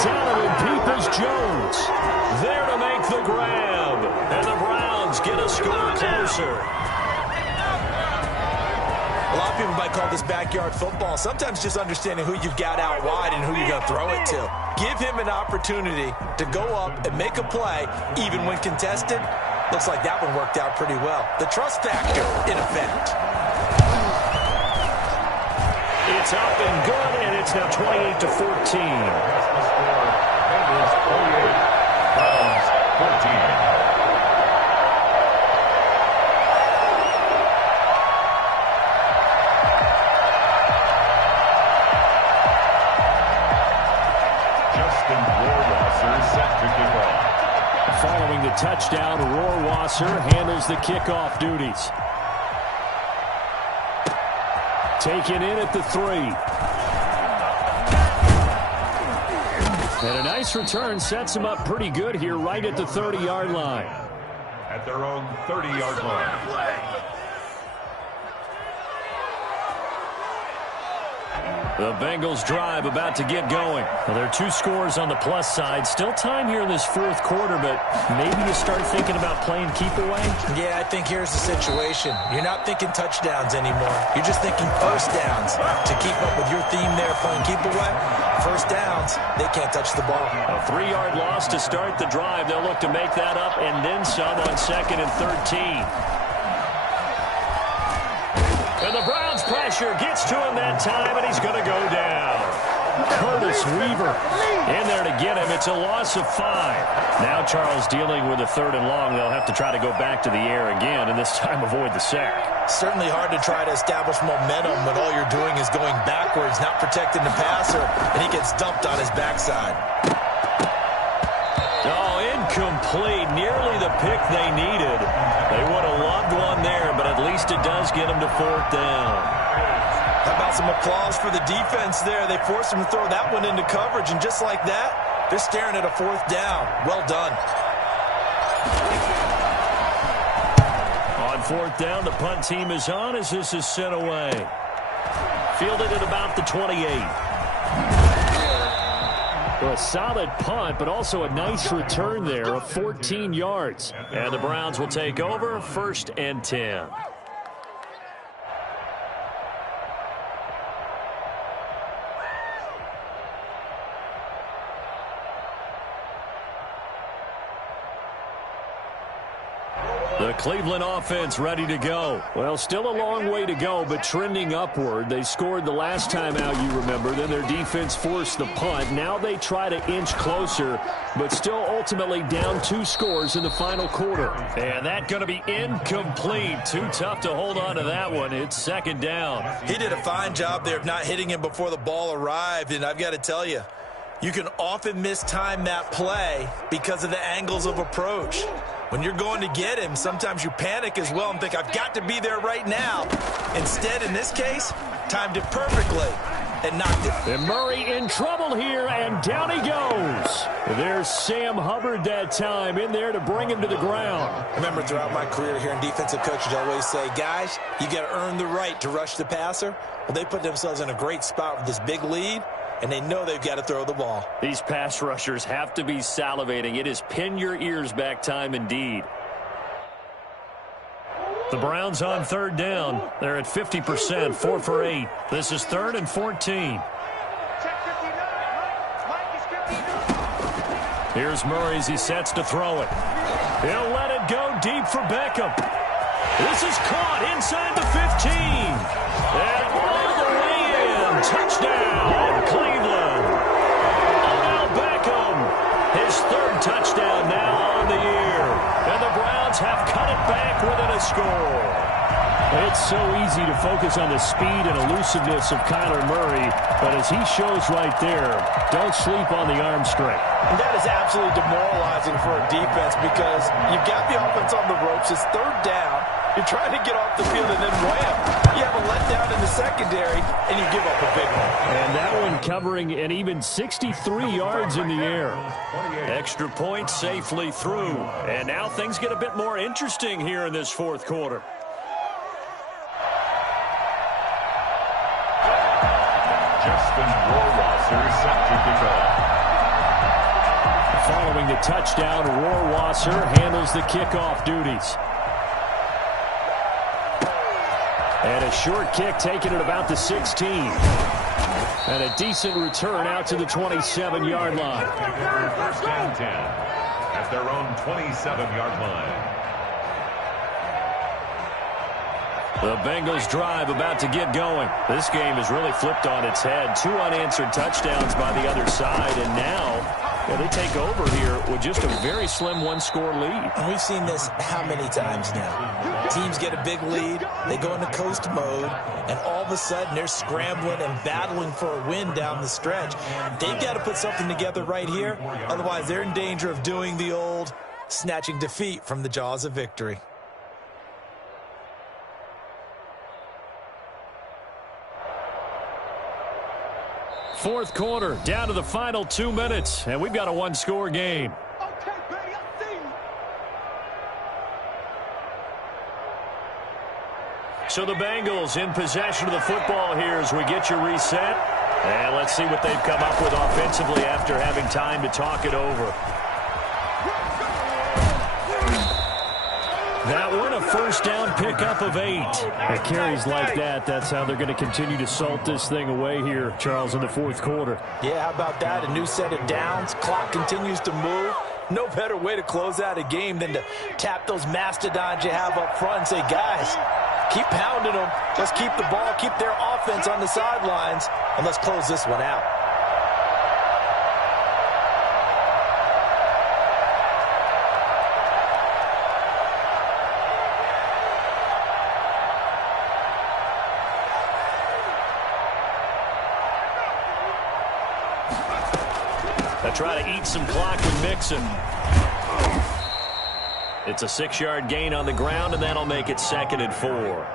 Donovan Peoples-Jones there to make the grab. And the Browns get a score closer. A lot of people might call this backyard football. Sometimes just understanding who you've got out wide and who you're going to throw it to. Give him an opportunity to go up and make a play, even when contested. Looks like that one worked out pretty well. The trust factor in effect. It's up and good, and it's now 28-14. Bengals 48, Browns 14. Following the touchdown, Rohrwasser handles the kickoff duties. Taken in at the 3. And a nice return sets him up pretty good here right at the 30-yard line. At their own 30-yard line. The Bengals drive about to get going. Well, there are 2 scores on the plus side. Still time here in this fourth quarter, but maybe you start thinking about playing keep away? Yeah, I think here's the situation. You're not thinking touchdowns anymore. You're just thinking first downs. To keep up with your theme there, playing keep away, first downs, they can't touch the ball. A 3-yard loss to start the drive. They'll look to make that up and then some on 2nd and 13. And the Browns pressure gets to him that time, and he's going to go down. Curtis Weaver in there to get him. It's a loss of 5. Now Charles dealing with a 3rd and long. They'll have to try to go back to the air again, and this time avoid the sack. Certainly hard to try to establish momentum when all you're doing is going backwards, not protecting the passer, and he gets dumped on his backside. Oh, incomplete. Nearly the pick they needed. They would have loved one there, but at least it does get them to 4th down. How about some applause for the defense there? They forced him to throw that one into coverage, and just like that, they're staring at a 4th down. Well done. On 4th down, the punt team is on as this is sent away. Fielded at about the 28. Well, a solid punt, but also a nice return there of 14 yards. And the Browns will take over 1st and 10. The Cleveland offense ready to go. Well, still a long way to go, but trending upward. They scored the last time out, you remember. Then their defense forced the punt. Now they try to inch closer, but still ultimately down 2 scores in the final quarter. And that going to be incomplete. Too tough to hold on to that one. It's 2nd down. He did a fine job there of not hitting him before the ball arrived, and I've got to tell you, you can often mistime that play because of the angles of approach. When you're going to get him, sometimes you panic as well and think, I've got to be there right now. Instead, in this case, timed it perfectly and knocked it. And Murray in trouble here, and down he goes. There's Sam Hubbard that time in there to bring him to the ground. I remember throughout my career here in defensive coaches always say, guys, you got to earn the right to rush the passer. Well, they put themselves in a great spot with this big lead, and they know they've got to throw the ball. These pass rushers have to be salivating. It is pin your ears back time indeed. The Browns on 3rd down. They're at 50%, 4 for 8. This is 3rd and 14. Here's Murray as he sets to throw it. He'll let it go deep for Beckham. This is caught inside the 15. And all the way in. Touchdown, Cleveland. Odell Beckham, his 3rd touchdown now on the year. And the Browns have cut it back within a score. It's so easy to focus on the speed and elusiveness of Kyler Murray, but as he shows right there, don't sleep on the arm strength. And that is absolutely demoralizing for a defense because you've got the offense on the ropes. It's 3rd down. You're trying to get off the field, and then wham, you have a letdown in the secondary, and you give up a big one. And that one covering an even 63 yards in the air. Extra point safely through. And now things get a bit more interesting here in this 4th quarter. Justin Rohrwasser set to kick off. following the touchdown, Rohrwasser handles the kickoff duties. And a short kick taken at about the 16. And a decent return out to the 27-yard line. First and 10 at their own 27-yard line. The Bengals drive about to get going. This game is really flipped on its head. 2 unanswered touchdowns by the other side, and now they take over here with just a very slim one-score lead. And we've seen this how many times now? Teams get a big lead, they go into coast mode, and all of a sudden they're scrambling and battling for a win down the stretch. They've got to put something together right here, otherwise they're in danger of doing the old snatching defeat from the jaws of victory. Fourth quarter, down to the final 2 minutes, and we've got a one-score game. Okay, baby, I see you. So the Bengals in possession of the football here as we get you reset. And let's see what they've come up with offensively after having time to talk it over. That one, a first down pickup of 8. It carries like that. That's how they're going to continue to salt this thing away here, Charles, in the fourth quarter. Yeah, how about that? A new set of downs. Clock continues to move. No better way to close out a game than to tap those mastodons you have up front and say, guys, keep pounding them. Let's keep the ball, keep their offense on the sidelines, and let's close this one out. They try to eat some clock with Mixon. It's a 6-yard gain on the ground, and that'll make it 2nd and 4.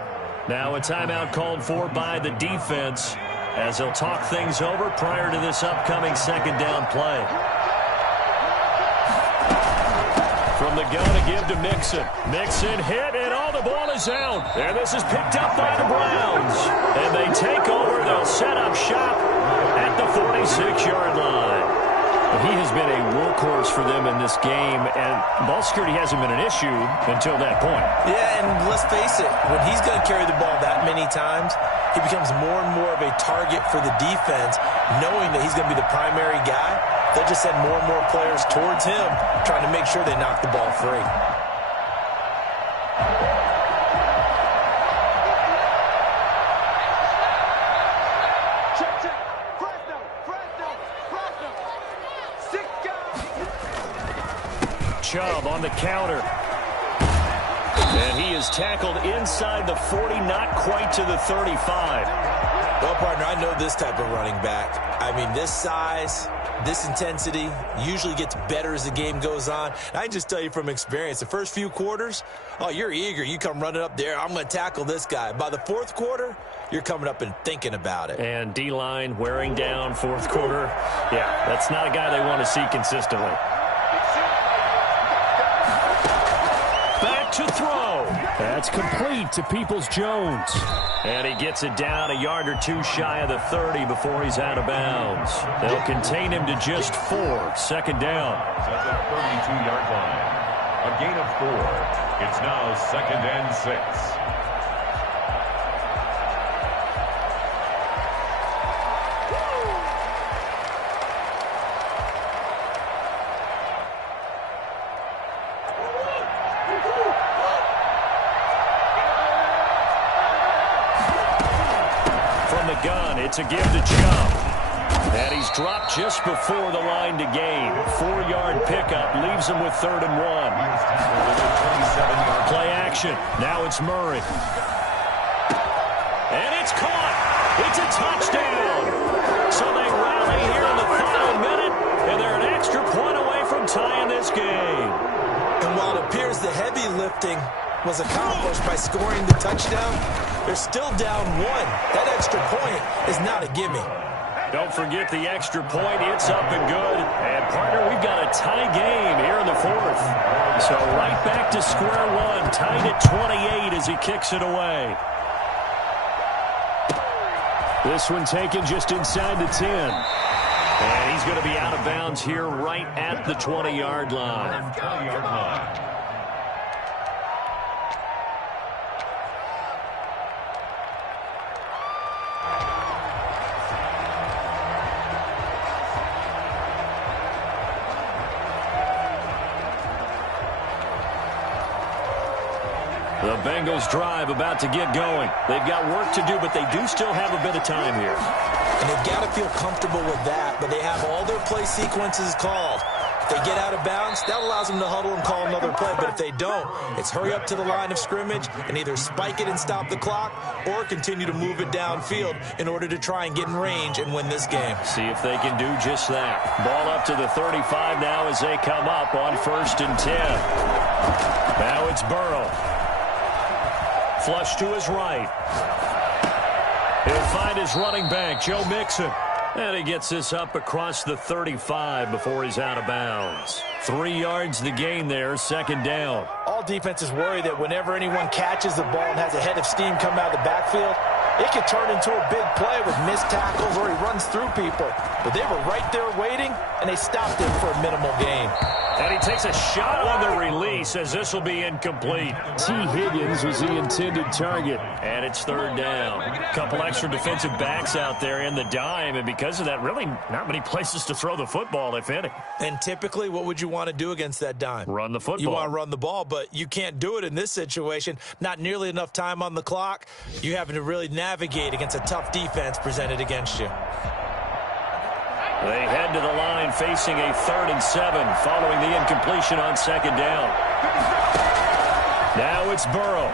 Now a timeout called for by the defense as they'll talk things over prior to this upcoming second down play. From the gun to give to Mixon. Mixon hit, and the ball is out. And this is picked up by the Browns. And they take over. They'll set up shop at the 46-yard line. He has been a workhorse for them in this game, and ball security hasn't been an issue until that point. Yeah, and let's face it, when he's going to carry the ball that many times, he becomes more and more of a target for the defense, knowing that he's going to be the primary guy. They'll just send more and more players towards him, trying to make sure they knock the ball free. Chubb on the counter. And he is tackled inside the 40, not quite to the 35. Well, partner, I know this type of running back. I mean, this size, this intensity usually gets better as the game goes on. And I can just tell you from experience, the first few quarters, you're eager. You come running up there, I'm going to tackle this guy. By the fourth quarter, you're coming up and thinking about it. And D-line wearing down fourth quarter. Yeah, that's not a guy they want to see consistently. To throw. That's complete to Peoples-Jones. And he gets it down a yard or two shy of the 30 before he's out of bounds. They'll contain him to just 4. Second down. At the 32-yard line. A gain of 4. It's now 2nd and 6. It's a give to Chubb. And he's dropped just before the line to gain. 4-yard pickup leaves him with 3rd and 1. Play action. Now it's Murray. And it's caught. It's a touchdown. So they rally here in the final minute, and they're an extra point away from tying this game. And while it appears the heavy lifting was accomplished by scoring the touchdown, they're still down 1. That extra point is not a gimme. Don't forget the extra point. It's up and good. And, partner, we've got a tie game here in the 4th. So right back to square one. Tied at 28 as he kicks it away. This one taken just inside the 10. And he's going to be out of bounds here right at the 20-yard line. 20-yard line. The Bengals drive about to get going. They've got work to do, but they do still have a bit of time here. And they've got to feel comfortable with that, but they have all their play sequences called. If they get out of bounds, that allows them to huddle and call another play. But if they don't, it's hurry up to the line of scrimmage and either spike it and stop the clock or continue to move it downfield in order to try and get in range and win this game. See if they can do just that. Ball up to the 35 now as they come up on 1st and 10. Now it's Burrow. Flush to his right. He'll find his running back, Joe Mixon. And he gets this up across the 35 before he's out of bounds. 3 yards the gain there, 2nd down. All defenses worry that whenever anyone catches the ball and has a head of steam come out of the backfield, it could turn into a big play with missed tackles or he runs through people. But they were right there waiting, and they stopped him for a minimal gain. And he takes a shot on the release as this will be incomplete. T. Higgins was the intended target. And it's 3rd down. A couple extra defensive backs out there in the dime, and because of that, really not many places to throw the football, if any. And typically, what would you want to do against that dime? Run the football. You want to run the ball, but you can't do it in this situation. Not nearly enough time on the clock. You having to really navigate against a tough defense presented against you. They head to the line facing a 3rd and 7 following the incompletion on 2nd down. Now it's Burrow.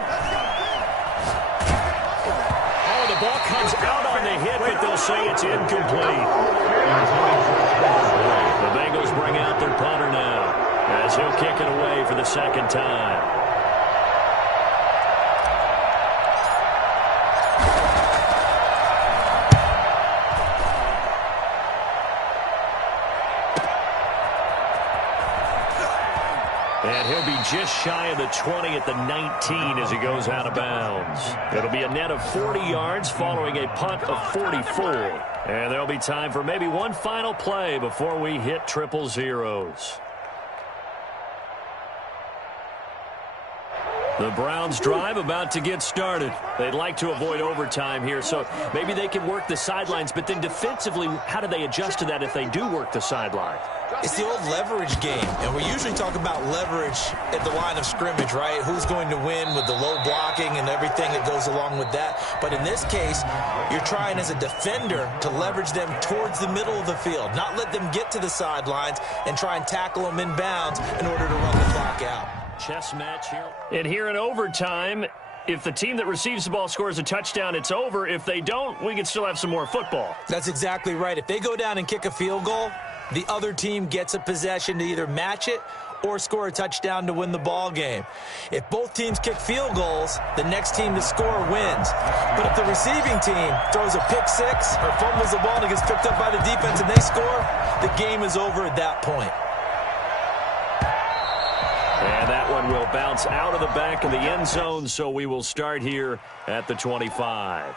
Oh, the ball comes out on the hit, but they'll say it's incomplete. The Bengals bring out their punter now as he'll kick it away for the 2nd time. And he'll be just shy of the 20 at the 19 as he goes out of bounds. It'll be a net of 40 yards following a punt of 44. And there'll be time for maybe one final play before we hit triple zeros. The Browns drive about to get started. They'd like to avoid overtime here, so maybe they can work the sidelines, but then defensively, how do they adjust to that if they do work the sideline? It's the old leverage game, and we usually talk about leverage at the line of scrimmage, right? Who's going to win with the low blocking and everything that goes along with that. But in this case, you're trying as a defender to leverage them towards the middle of the field, not let them get to the sidelines and try and tackle them in bounds in order to run the clock out. Chess match here. And here in overtime, if the team that receives the ball scores a touchdown, it's over. If they don't, we can still have some more football. That's exactly right. If they go down and kick a field goal, the other team gets a possession to either match it or score a touchdown to win the ball game. If both teams kick field goals, the next team to score wins. But if the receiving team throws a pick six or fumbles the ball and it gets picked up by the defense and they score, the game is over at that point. And that one will bounce out of the back of the end zone, so we will start here at the 25.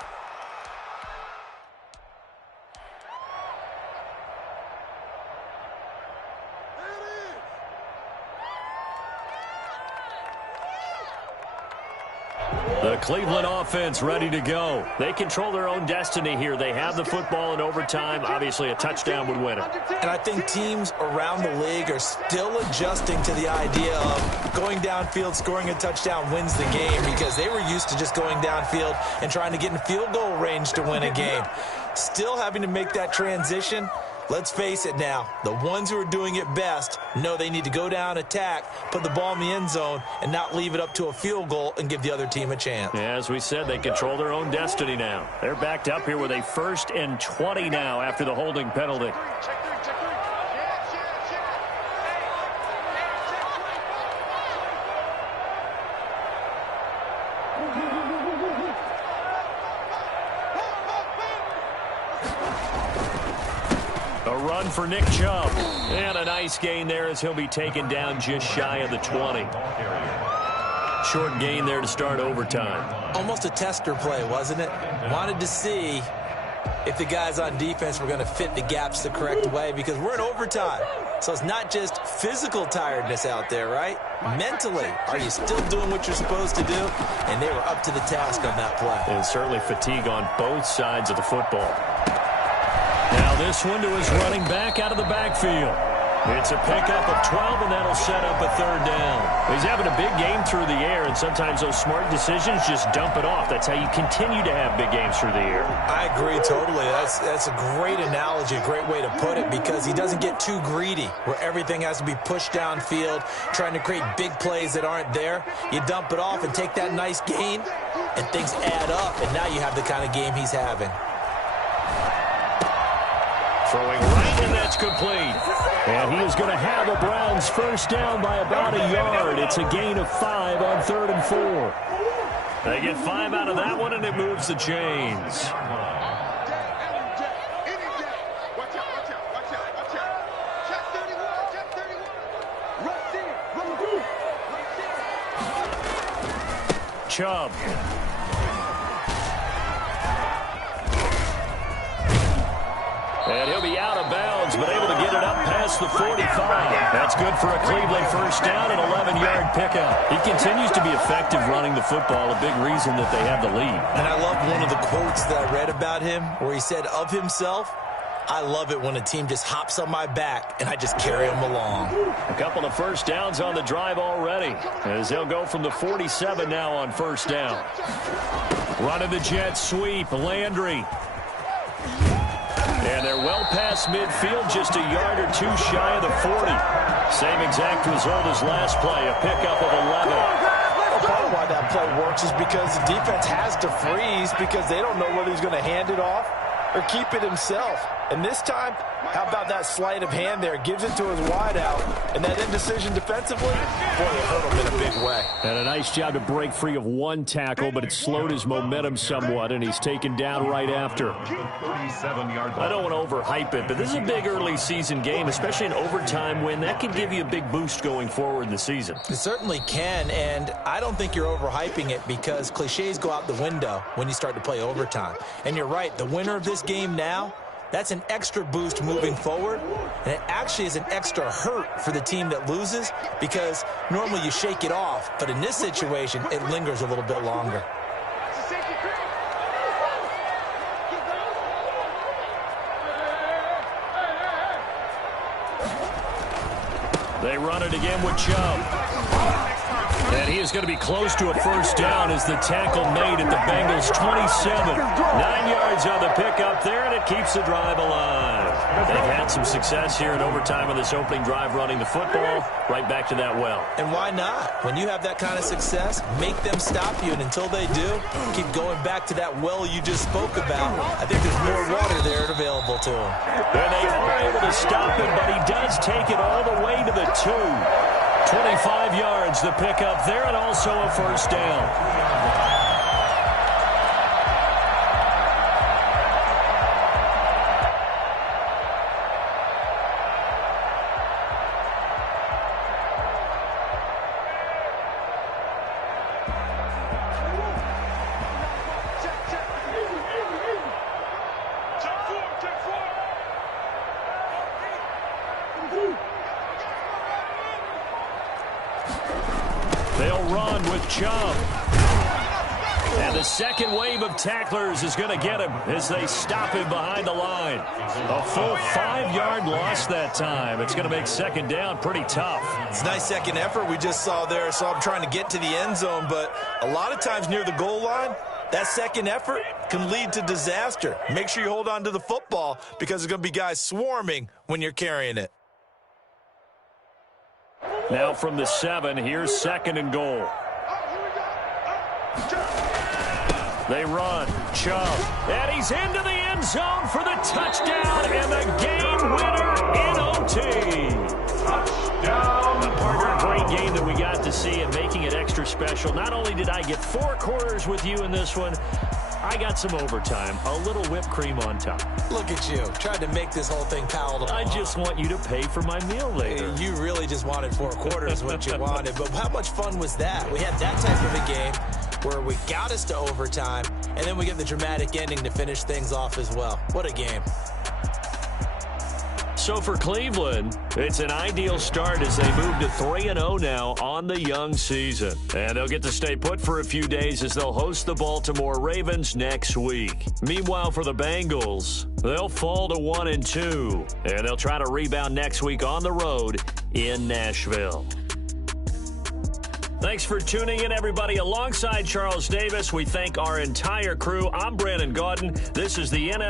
The Cleveland offense ready to go. They control their own destiny here. They have the football in overtime. Obviously, a touchdown would win it. And I think teams around the league are still adjusting to the idea of going downfield, scoring a touchdown wins the game, because they were used to just going downfield and trying to get in field goal range to win a game. Still having to make that transition. Let's face it now, the ones who are doing it best know they need to go down, attack, put the ball in the end zone, and not leave it up to a field goal and give the other team a chance. As we said, they control their own destiny now. They're backed up here with a 1st and 20 now after the holding penalty. A run for Nick Chubb. And a nice gain there as he'll be taken down just shy of the 20. Short gain there to start overtime. Almost a tester play, wasn't it? Wanted to see if the guys on defense were going to fit the gaps the correct way, because we're in overtime. So it's not just physical tiredness out there, right? Mentally, are you still doing what you're supposed to do? And they were up to the task on that play. And certainly fatigue on both sides of the football. Now this one to his running back out of the backfield. It's a pickup of 12, and that'll set up a third down. He's having a big game through the air, and sometimes those smart decisions just dump it off. That's how you continue to have big games through the air. I agree totally. That's a great analogy, a great way to put it, because he doesn't get too greedy where everything has to be pushed downfield, trying to create big plays that aren't there. You dump it off and take that nice gain, and things add up, and now you have the kind of game he's having. Throwing right, and that's complete. And he is going to have a Browns first down by about a yard. It's a gain of 5 on 3rd and 4. They get 5 out of that one, and it moves the chains. Chubb. And he'll be out of bounds, but able to get it up past the 45. That's good for a Cleveland first down, an 11-yard pickup. He continues to be effective running the football, a big reason that they have the lead. And I love one of the quotes that I read about him where he said of himself, "I love it when a team just hops on my back and I just carry them along." A couple of first downs on the drive already, as they'll go from the 47 now on first down. Running the jet sweep, Landry. And they're well past midfield, just a yard or two shy of the 40. Same exact result as last play, a pickup of 11. Well, part of why that play works is because the defense has to freeze because they don't know whether he's going to hand it off or keep it himself. And this time, how about that sleight of hand there? Gives it to his wideout. And that indecision defensively, boy, it hurt him in a big way. And a nice job to break free of one tackle, but it slowed his momentum somewhat, and he's taken down right after. I don't want to overhype it, but this is a big early season game, especially an overtime win. That can give you a big boost going forward in the season. It certainly can, and I don't think you're overhyping it because cliches go out the window when you start to play overtime. And you're right, the winner of this game now, that's an extra boost moving forward, and it actually is an extra hurt for the team that loses because normally you shake it off, but in this situation, it lingers a little bit longer. They run it again with Chubb. And he is going to be close to a first down as the tackle made at the Bengals' 27. 9 yards on the pickup there, and it keeps the drive alive. They've had some success here in overtime on this opening drive running the football. Right back to that well. And why not? When you have that kind of success, make them stop you, and until they do, keep going back to that well you just spoke about. I think there's more water there available to him. And they are able to stop him, but he does take it all the way to the 2. 25 yards, the pickup there, and also a first down. They'll run with Chubb. And the second wave of tacklers is going to get him as they stop him behind the line. A full 5-yard loss that time. It's going to make second down pretty tough. It's a nice second effort we just saw there. So I'm trying to get to the end zone, but a lot of times near the goal line, that second effort can lead to disaster. Make sure you hold on to the football because there's going to be guys swarming when you're carrying it. Now from the 7, here's second and goal. They run. Chubb. And he's into the end zone for the touchdown and the game winner in OT. Touchdown. Partner, a great game that we got to see and making it extra special. Not only did I get 4 quarters with you in this one, I got some overtime, a little whipped cream on top. Look at you, tried to make this whole thing palatable. I just want you to pay for my meal later. You really just wanted 4 quarters what you wanted, but how much fun was that? We had that type of a game. where we got us to overtime, and then we get the dramatic ending to finish things off as well. What a game. So for Cleveland, it's an ideal start as they move to 3-0 now on the young season. And they'll get to stay put for a few days as they'll host the Baltimore Ravens next week. Meanwhile, for the Bengals, they'll fall to 1-2, and they'll try to rebound next week on the road in Nashville. Thanks for tuning in, everybody. Alongside Charles Davis, we thank our entire crew. I'm Brandon Gaudin. This is the NFL.